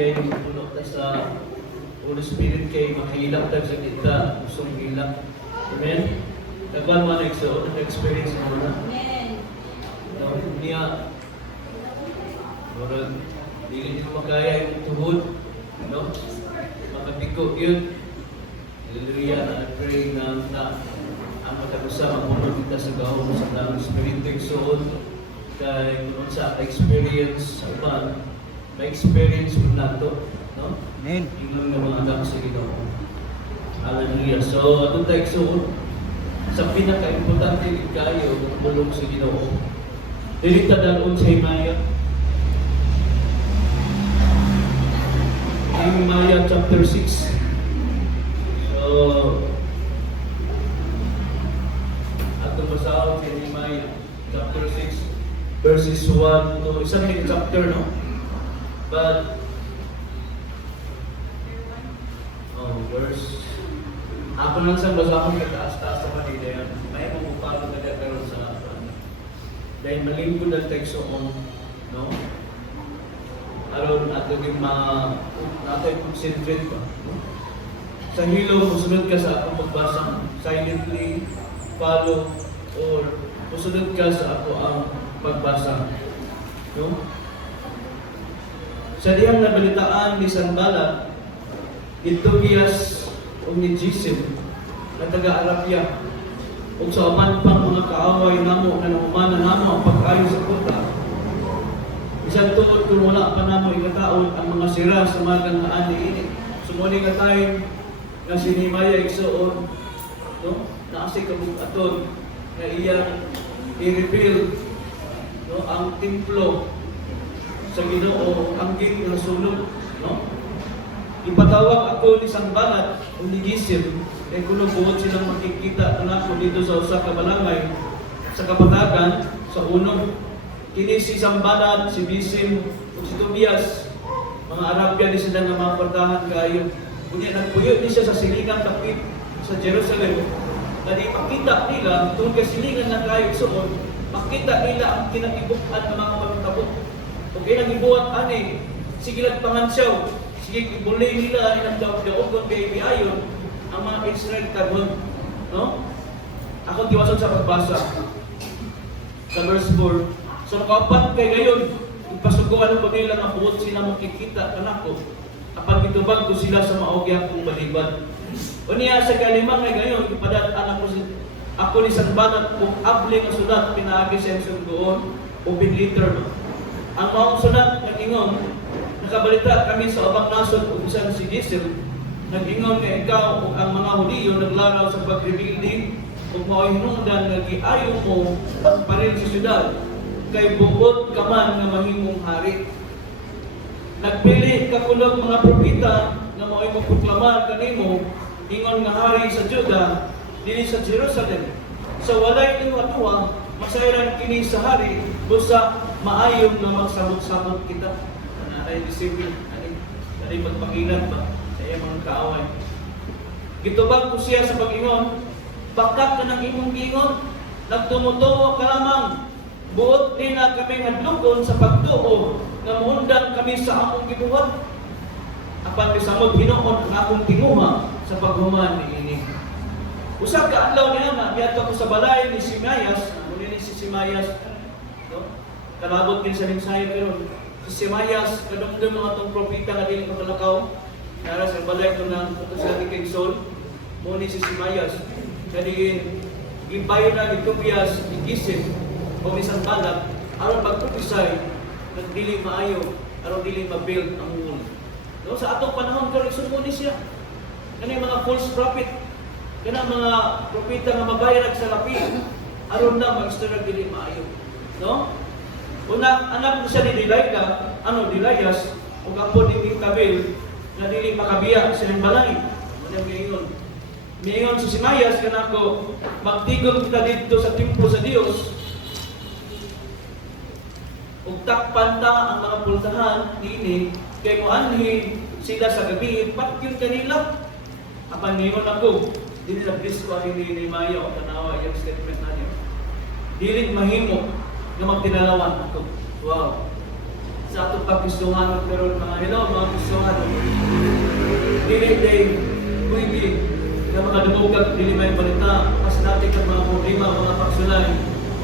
kay tulog ta sa Holy Spirit kay makahilak ta sa kita, usong hilak. Amen? Nagwan mo na-experience mo na. Amen. Niya, murag, dili nyo makaya yung tuhod, no? Makatiko yun. Hallelujah, na pray na ang matagusa, mamunod kita sa gawin sa damang Espiritu Igsoon. Kaya kung sa experience, ba, ma-experience mo na ito, no? Amen. Tingnan ng mga anak sa Ginoo. Hallelujah. So, atong tayo Igsoon, sa pinaka-importante kayo, bulong sa Ginoo. Dili ta dalon sa Himaya. Himaya chapter 6. So, ato basahon sa Himaya chapter 6 verses 1 to isang chapter, no? But verse ako lang sa basahon kataas-taas sa Manila yan. May pumupalo na karon sa dahil malingkod ang teksto on, no? Aron ato yung natin concentrate ba? No? Sa hilo, musunod ka sa akong pagbasa, silently follow, or musunod ka sa ako ang pagbasa. No? Sa diyang nabalitaan ni Sanballat, Tobias o ni Gesem na taga-Arabia, o sa aman pang mga kaaway namo na namumana namo ang pag-ayo sa kota. Isang tunod kung wala pa namo ikataon ang mga sira sa mga ani ini. Sumuni ka tayo na si Nehemia Igsoon, no? Na asay kabukaton na iyang i-rebuild, no? Ang templo sa Ginoo, ang gate ng sunod, no? Ipatawag ako ni Sanballat o ni Gesem, kaya kung buot silang makikita ko dito sa usa ka balangay sa kapatagan sa unog. Kini si Sanballat, si Gesem, o si Tobias, mga Arabia di sila nga mga portahan kayo. Kunya nagpuyo ni siya sa silingang tapit sa Jerusalem. Kani makita nila tungkol kay silingan na kayo suon, makita nila ang kinagibukan ng mga magtabok. O kinagibuhat ani, sige lang pangansyaw, sige ibulay nila ani ng daog-daogon baby ayon ang mga Israel karon, no? Ako tiwason sa pagbasa sa verse 4. So kaupat kay gayon, ipasuguan ko nila nga buot sila makikita kanako. Apan gitubag ko sila sa maogi akong balibad. O niya sa kalimang ngay gayon, ipadatan ako ni Sanballat kung able nga sulat pinaagi sa doon open letter. Ang maong sulat nag-ingon, nakabalita kami sa ubang nasod ug bisan si Gesem, nag-ingon nga ikaw ug ang mga Hudiyo naglaraw sa pag-rebuilding ug mao'y hinungdan nga giayo mo pareho sa syudad kay buot ka man nga mahimong hari. Nagpili ka kulog mga propeta nga mao'y magproklamar kanimo ingon nga hari sa Juda dili sa Jerusalem. Sa walay liwatuwa, masayran kini sa hari busa maayon nga magsamot-samot kita. Ay disipline, ay magpakilan ba sa iyang mga kaaway. Gitubag ko siya sa pag-ingon, bakat ka ng imong gingon, nagtumutuo ka lamang, buot din na kami hadlokon sa pagtuo, nga muundang kami sa among gibuhat. Apan bisamot hinuon ang akong tinguha sa paghuman ni ini. Usa ka adlaw niya na, giadto ko sa balay ni Simayas, muli ni si Simayas, no? Kalabot din sa linsaya pero si Simayas, kadumdum mga itong propita nga dili makalakaw, nara sa balay ito ng sa King Saul, muli si Simayas. Kaya ibayo na ni Tobias, ni Gesem, o ni Sanballat, aron pag-prophesy, nagdili maayo, aron dili ma-build ang wall. No? Sa atong panahon, pero isumuni siya. Kaya mga false prophet, kaya mga propita nga mabayarag sa lapi, aron na mag-istorag dili maayo. No? Una, anak mo siya ni Dilayas, o kapo ni Kabil, na dili makabiya silang balay. Manang ngayon. Ngayon si Simayas, kanako, magtigong kita dito sa templo sa Diyos, ug takpan ta ang mga pultahan ini, kay muanhi sila sa gabi, patyon kanila. Apan ngayon ako, dili na bisko ni Nehemia o tanawa yung statement na niya. Dili mahimo nga magtinalawan ako. Wow. Sa ato pagkistuhan pero mga hello mga kistuhan day pwede na mga dumugag dili may balita mas natin ang mga problema mga pagsulay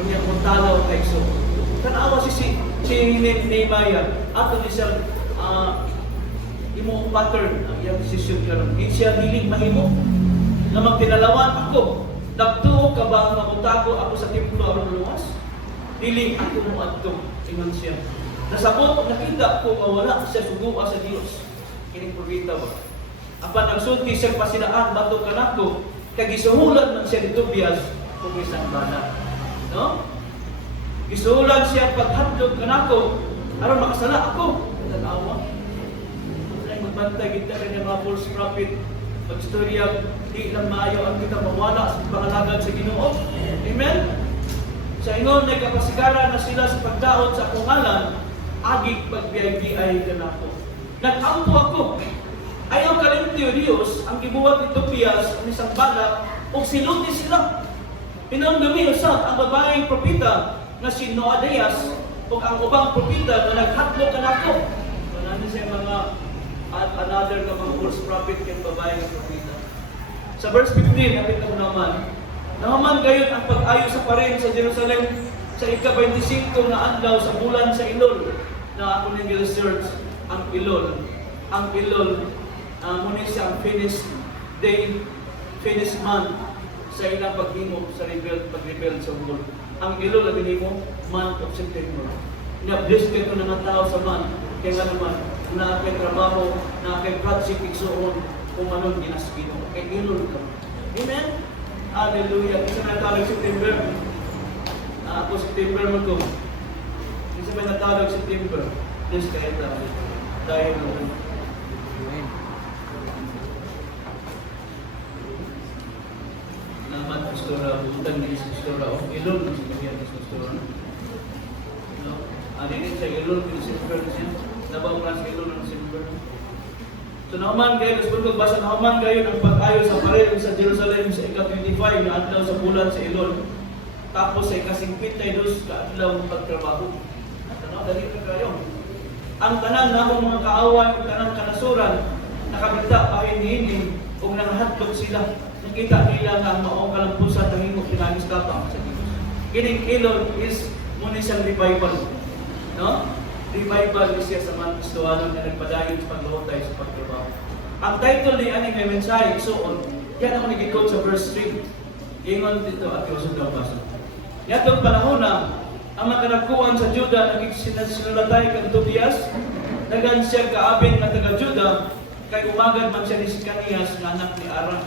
unya kung talaw kay so tanawa si Nehemiah ato ni siya imo pattern ang iyang desisyon karon di siya dili mahimo na magtinalawan ako nagtuo ka ba nga mutago ako sa templo aron luwas dili ako mo adto ingon siya nasabot nakita ko nga wala siya sugua sa Dios kini probita ba apan nagsulti siya pasinaan bato kanako kay gisuhulan man siya ni Tobias kung isang bala no gisuhulan siya paghatlog kanako aron makasala ako tanawa ay magbantay kita kanya mga false prophet pagstorya di lang maayo ang kita mawala sa pangalagad sa Ginoo amen sa ingon may kapasigara na sila sa pagdaot sa akong ngalan agig pagbiay-biay kanako nag-ampo ako ayaw kalintyo Dios ang gibuhat ni Tobias ang isang balak o siluti sila pinangdumi usab ang babaeng propeta na si Noadias o ang ubang propeta na naghatlo kanako nandun siya mga another ka mga false prophet kang babaeng propeta sa verse 15 napit ako naman gayon ang pag-ayo sa parin sa Jerusalem sa ika-25 na adlaw sa bulan sa Elul na ako nang research ang Elul muna siya ang finished day, finished month sa ilang paghimo sa pag-rebel sa world. Ang Elul ang binimo, month of September. Na-bless kayo ng mga tao sa month. Kaya nga naman, na aking trabaho, na aking project igsuon, kung anong ginaspino. Kay Elul ka. Amen? Hallelujah. Isa na tawag September. Ako September mo ko. Isa may natawag September. Bless kayo tayo. Dahil Amen. Naman pastora, butan ni pastora o Elul ng sigayan ni pastora. No, ani ni sa Elul ni December siya. Nabaw ra sa Elul ng December. So naman gayon sa pagbasa naman gayon ang pag-ayo sa parin sa Jerusalem sa ika-25 na adlaw sa bulan sa Elul. Tapos sa ika-52 ka adlaw ng pagtrabaho. Ano dali ka kayo? Ang tanan namong mga kaaway ug tanang kanasuran nakabita bahin niini ug nangahatlog sila nakita nila nga mao kalampusan tahimo pinagis tapang sa Dios. Kining Elul is muna siyang revival, no? Revival is siya sa mga Kristohanon na nagpadayon sa pagluhutay sa pagtrabaho. Ang title ni ani may mensahe suon yan ako nagikot sa verse 3. Ingon dito at usod ang basa. Yatong panahon na ang mga kanakuan sa Juda nagsinasulatay kang Tobias dagan siya kaabing na taga-Juda kay umagad man siya ni Sikanias na anak ni Ara.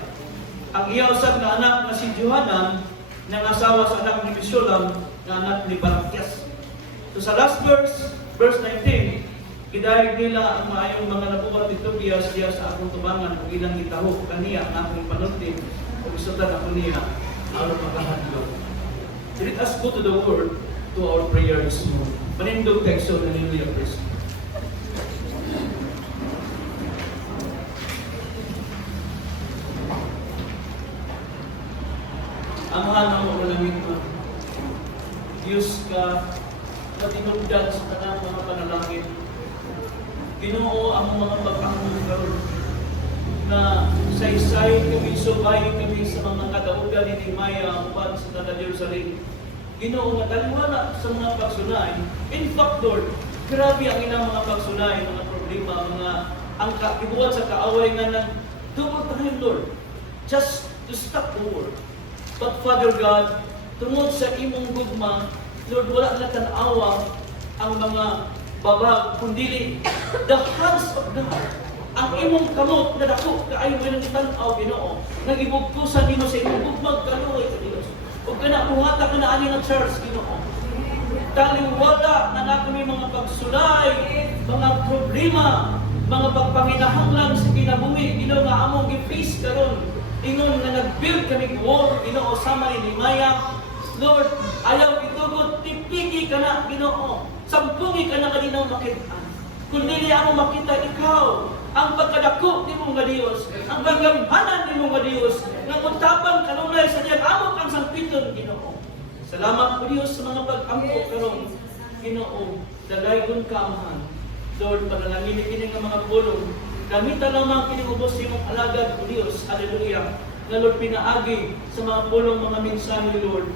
Ang iya usab na anak na si Johanan nang asawa sa anak ni Mesulam na anak ni Barakias. So sa last verse 19, gidayeg nila ang maayong mga nabuhat ni Tobias diya sa akong tubangan ug ilang gitaho kaniya ang akong panulti ug isutan ako niya aron makahadlok. Let us go to the word to our prayer this morning. Manindog teksto na Hallelujah praise. Amahan ang ulamit mo. Diyos ka matinugdan sa tanang mga panalangin. Ginoo ang mga pagpangulong karon na saysay kami, subay kami sa mga kadaugan ni Nehemiah upan sa tanang Jerusalem. Ginoo nga taliwala sa mga pagsunay. In fact, Lord, grabe ang ilang mga pagsunay, mga problema, mga ang kibuhat sa kaaway nga nag-double time, Lord, just to stop the war. But Father God, tungod sa imong gugma, Lord, wala na tanawa ang mga babag, kundi the hands of God. Ang imong kamot na dako kaayo ng tanaw, Ginoo, nagibugtusan nimo sa imong gugmag kaluoy sa Dios. Ug kana buhata ka na ani nga church, Ginoo. Taliwala na nakoy mga pagsulay, mga problema, mga pagpanginahanglan sa kinabuhi, Ginoo nga among gi-face karon. Ingon nga nag-build kami wall, Ginoo sama ni Nehemiah. Lord, ayaw itugot, tipigi ka na, Ginoo. Sampungi ka na kaninaw makita. Kung dili ako makita ikaw, ang pagkadako ni mong nga Diyos, ang paggamhanan ni mong nga Diyos, nga utapang kanunay sa diyan, amok ang sangpiton, Ginoo. Salamat po Diyos sa mga pag-ampo karong Ginoo, dagaygon ka amahan. Lord, panalangin kini nga mga pulong. Gamitan lamang kini ubos imong alagad o Dios. Hallelujah. Nga Lord, pinaagi sa mga pulong mga mensahe, Lord.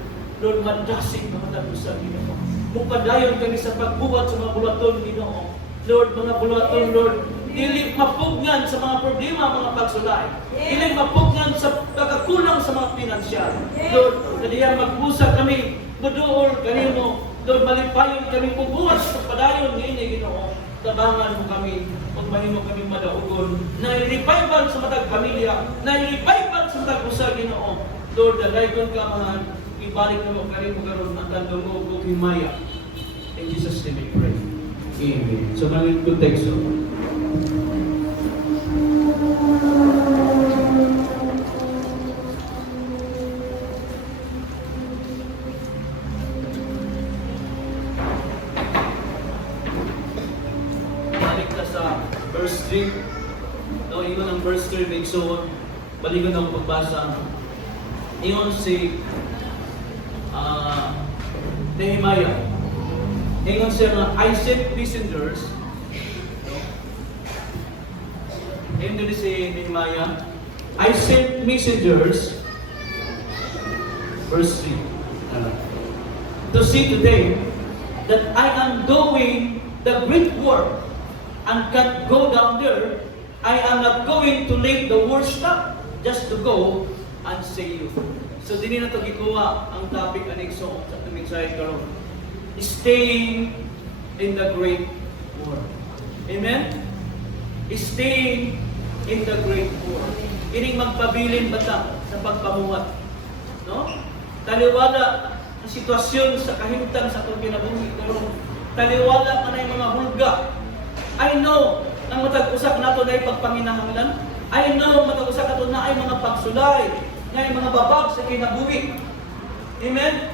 Lord, madasig na matagusan, Ginoo. Mupadayon kami sa pagbuhat sa mga bulaton, Ginoo. Lord, mga bulaton, Lord, dili mapugnan sa mga problema, mga pagsulay. Dili mapugnan sa pagkakulang sa mga pinansyal. Lord, kadiyan magbusa kami, buduol kanimo. Lord, malipayon kami pagbuhat sa padayon ngini, Ginoo. Tabangan mo kami, kung mahimo kami madaugon. Na-revival sa matag pamilya, na-revival sa matag usa, Ginoo. Lord, dalaygon ka, mahal. Ibalik mo kami mo karon ang tandong o himaya. In Jesus' name we pray. Amen. So, maling to text. Balik na sa verse 3. No, ingon ang verse 3 may so balikan ang pagbasa. Ingon si Nehemiah. Ingon siya nga, I sent messengers. No? Ingon din si Nehemiah, I sent messengers, verse 3, to see today that I am doing the great work and can't go down there. I am not going to leave the workshop just to go and see you. So, dini na ito gikuha ang topic anexo sa ating mensahe karon. Staying in the great war. Amen? Staying in the great war. Ining magpabilin bata sa pagpamuhat. No? Taliwala ang sitwasyon sa kahimtang sa itong kinabuhi karon. Taliwala man ay mga hulga. I know ang matag-usak nato na pagpanginahanglan. I know matag-usak nato na ay mga pagsulay, na ay mga babag sa kinabuhi. Amen?